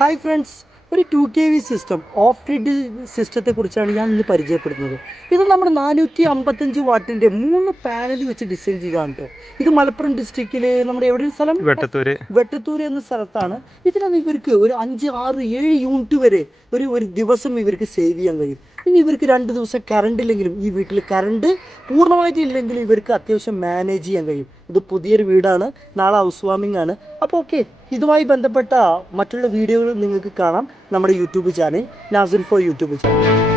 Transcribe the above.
Hi friends, ഒരു 2kv system off grid സിസ്റ്റത്തെ കുറിച്ചാണ് ഞാൻ ഇന്ന് പരിചയപ്പെടുന്നത്. ഇത് നമ്മുടെ 455 വാട്ടിൻ്റെ 3 പാനൽ വെച്ച് ഡിസൈൻ ചെയ്തതാണ് കേട്ടോ. ഇത് മലപ്പുറം ഡിസ്ട്രിക്റ്റിൽ നമ്മുടെ എവിടെ സ്ഥലം വെട്ടത്തൂർ എന്ന സ്ഥലത്താണ്. ഇതിനകത്ത് ഇവർക്ക് ഒരു 5, 6, 7 യൂണിറ്റ് വരെ ഒരു ദിവസം ഇവർക്ക് സേവ് ചെയ്യാൻ കഴിയും. ഇനി ഇവർക്ക് 2 ദിവസം കറണ്ട് ഇല്ലെങ്കിലും ഈ വീട്ടിൽ കറണ്ട് പൂർണ്ണമായിട്ട് ഇല്ലെങ്കിലും ഇവർക്ക് അത്യാവശ്യം മാനേജ് ചെയ്യാൻ കഴിയും. ഇത് പുതിയൊരു വീടാണ്, നാളെ ഹൗസ് വാമിംഗ് ആണ്. അപ്പോൾ ഓക്കെ, ഇതുമായി ബന്ധപ്പെട്ട മറ്റുള്ള വീഡിയോകൾ നിങ്ങൾക്ക് കാണാം നമ്മുടെ YouTube channel Nasin four YouTube channel.